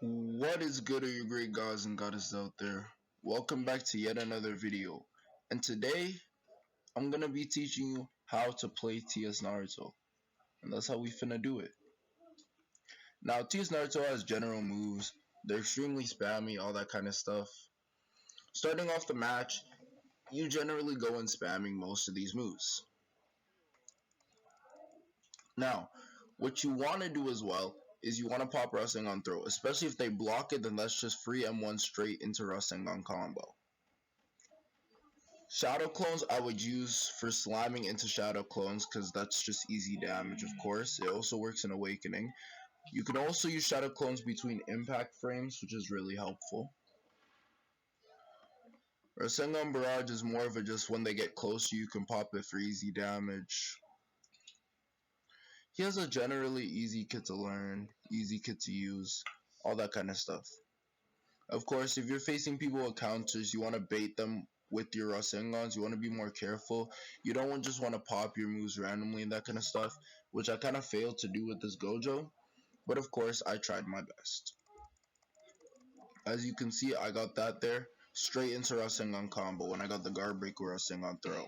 What is good, are you great gods and goddesses out there? Welcome back to yet another video. And today, I'm gonna be teaching you how to play TS Naruto. And that's how we finna do it. Now, TS Naruto has general moves. They're extremely spammy, all that kind of stuff. Starting off the match, you generally go in spamming most of these moves. Now, what you want to do as well is you want to pop Rasengan throw. Especially if they block it, then that's just free M1 straight into Rasengan combo. Shadow clones I would use for slamming into shadow clones because that's just easy damage, of course. It also works in Awakening. You can also use shadow clones between impact frames, which is really helpful. Rasengan Barrage is more of a just when they get close to you, you can pop it for easy damage. He has a generally easy kit to learn, easy kit to use, all that kind of stuff. Of course, if you're facing people with counters, you want to bait them with your Rasengans. You want to be more careful. You don't just want to pop your moves randomly and that kind of stuff, which I kind of failed to do with this Gojo. But of course, I tried my best. As you can see, I got that there. Straight into Rasengan combo when I got the guard break or Rasengan throw.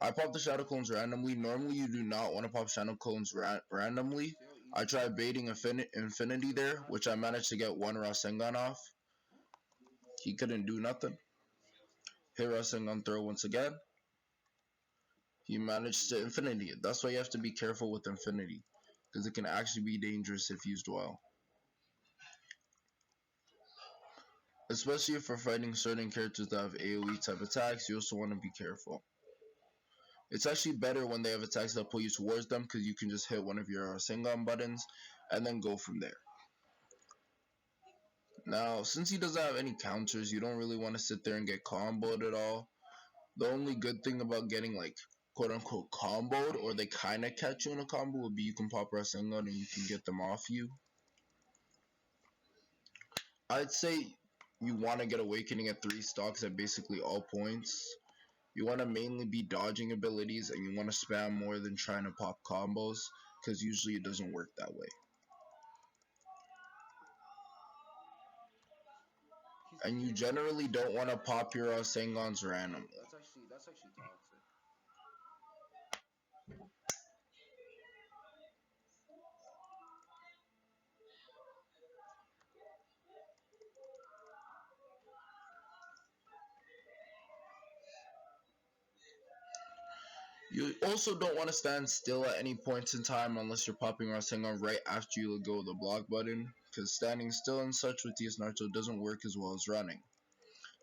I pop the shadow clones randomly. Normally, you do not want to pop shadow clones randomly. I tried baiting Infinity there, which I managed to get one Rasengan off. He couldn't do nothing. Hit Rasengan throw once again. He managed to Infinity it. That's why you have to be careful with Infinity, because it can actually be dangerous if used well. Especially if we're fighting certain characters that have AoE type attacks, you also want to be careful. It's actually better when they have attacks that pull you towards them, because you can just hit one of your Rasengan buttons and then go from there. Now, since he doesn't have any counters, you don't really want to sit there and get comboed at all. The only good thing about getting like quote-unquote comboed, or they kind of catch you in a combo, would be you can pop Rasengan and you can get them off you. I'd say you want to get Awakening at 3 stocks at basically all points. You want to mainly be dodging abilities, and you want to spam more than trying to pop combos, because usually it doesn't work that way. And you generally don't want to pop your Rasengans randomly. That's actually toxic. You also don't want to stand still at any points in time unless you're popping Rasengan right after you let go of the block button, because standing still and such with TS Naruto doesn't work as well as running.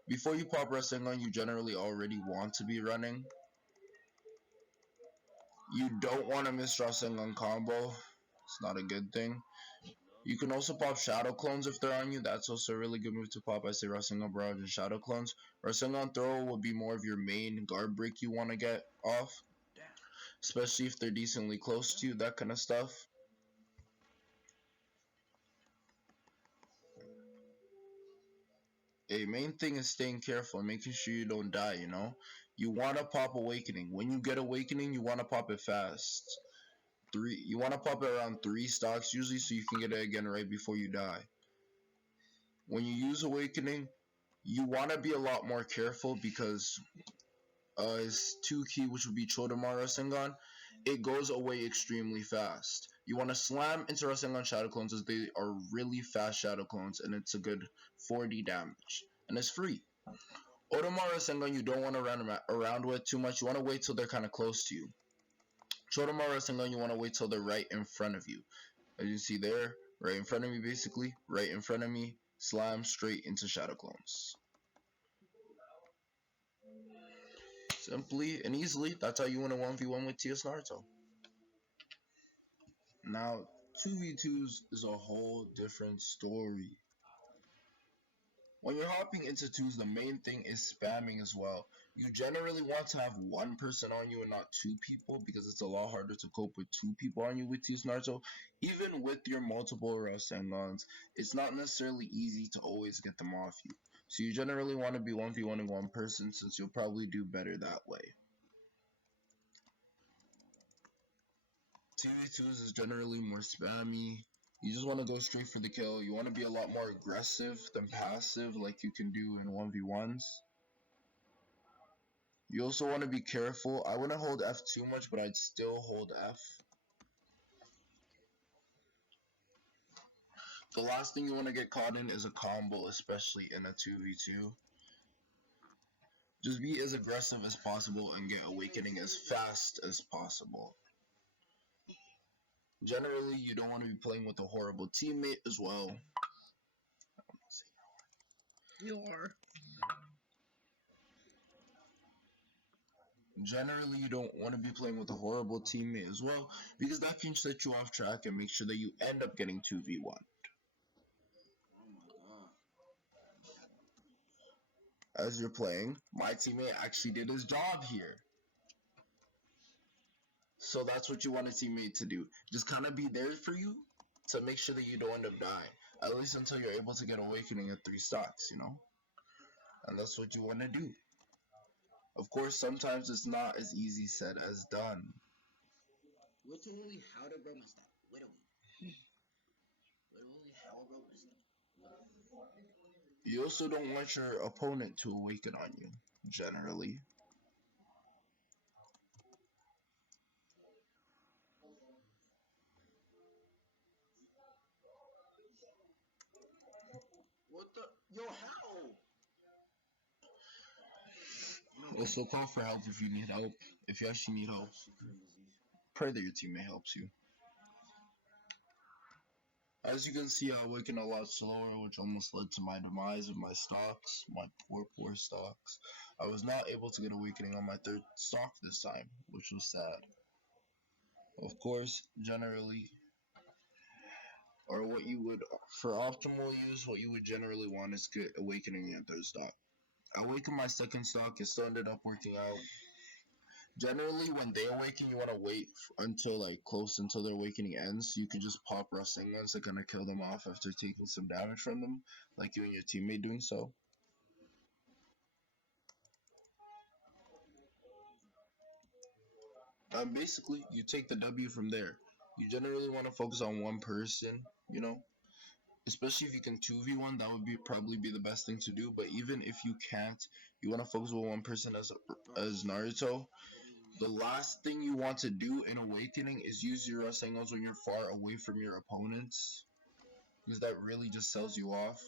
Before you pop Rasengan, you generally already want to be running. You don't want to miss Rasengan combo. It's not a good thing. You can also pop Shadow Clones if they're on you. That's also a really good move to pop. I say Rasengan Barrage and Shadow Clones. Rasengan Throw will be more of your main guard break you want to get off. Especially if they're decently close to you, that kind of stuff. A main thing is staying careful and making sure you don't die, you know? You want to pop Awakening. When you get Awakening, you want to pop it fast. You want to pop it around 3 stocks usually, so you can get it again right before you die. When you use Awakening, you want to be a lot more careful, because his 2 key, which would be Chodamar Rasengan, it goes away extremely fast. You want to slam into Rasengan Shadow Clones, as they are really fast Shadow Clones, and it's a good 40 damage. And it's free. Otomar Rasengan you don't want to run around with too much. You want to wait till they're kind of close to you. Chodamar Rasengan you want to wait till they're right in front of you. As you see there, right in front of me basically, right in front of me, slam straight into Shadow Clones. Simply and easily, that's how you win a 1v1 with TS Naruto. Now, 2v2s is a whole different story. When you're hopping into 2s, the main thing is spamming as well. You generally want to have 1 person on you and not 2 people, because it's a lot harder to cope with 2 people on you with TS Naruto. Even with your multiple Rasengans, it's not necessarily easy to always get them off you. So you generally want to be 1v1ing 1 person, since you'll probably do better that way. 2v2s is generally more spammy. You just want to go straight for the kill. You want to be a lot more aggressive than passive like you can do in 1v1s. You also want to be careful. I wouldn't hold F too much, but I'd still hold F. The last thing you want to get caught in is a combo, especially in a 2v2. Just be as aggressive as possible and get awakening as fast as possible. Generally, you don't want to be playing with a horrible teammate as well. You are. Generally, you don't want to be playing with a horrible teammate as well, because that can set you off track and make sure that you end up getting 2v1. Oh my god. As you're playing, my teammate actually did his job here. So that's what you want a teammate to do. Just kind of be there for you to make sure that you don't end up dying. At least until you're able to get awakening at 3 stocks, you know? And that's what you want to do. Of course, sometimes it's not as easy said as done. Literally, how to grow my stat. Literally, how to grow my stat. You also don't want your opponent to awaken on you, generally. What the? Yo, how? Also, call for help if you need help. If you actually need help, Actually crazy. pray that your teammate helps you. As you can see, I awaken a lot slower, which almost led to my demise of my stocks, my poor stocks. I was not able to get awakening on my 3rd stock this time, which was sad. Of course, generally, or what you would, for optimal use, what you would generally want is get awakening your 3rd stock. I awakened my 2nd stock, it still ended up working out. Generally, when they awaken, you want to wait until like close until their awakening ends. So you can just pop rusting ones to kind of kill them off after taking some damage from them, like you and your teammate doing so. Basically, you take the W from there. You generally want to focus on one person, you know, especially if you can 2v1, that would be probably be the best thing to do. But even if you can't, you want to focus with one person as Naruto. The last thing you want to do in Awakening is use your Rasengos when you're far away from your opponents, because that really just sells you off.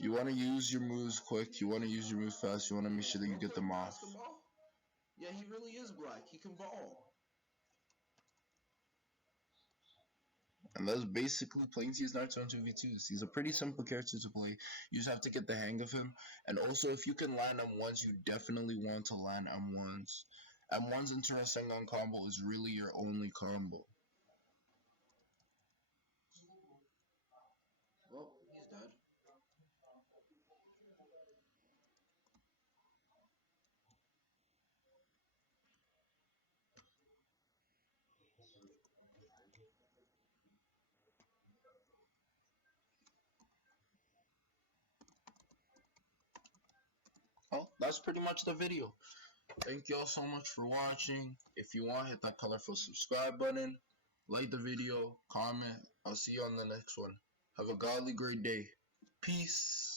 You want to use your moves quick, you want to use your moves fast, you want to make sure that you get them off. Basketball? Yeah, he really is black. He can ball. And that's basically playing these Naruto in 2v2s. He's a pretty simple character to play. You just have to get the hang of him. And also, if you can land M1s, you definitely want to land M1s. M1's into Rasengan combo is really your only combo. Well, he's dead. Well, that's pretty much the video. Thank you all so much for watching. If you want, hit that colorful subscribe button, like the video, comment. I'll see you on the next one. Have a godly great day. Peace.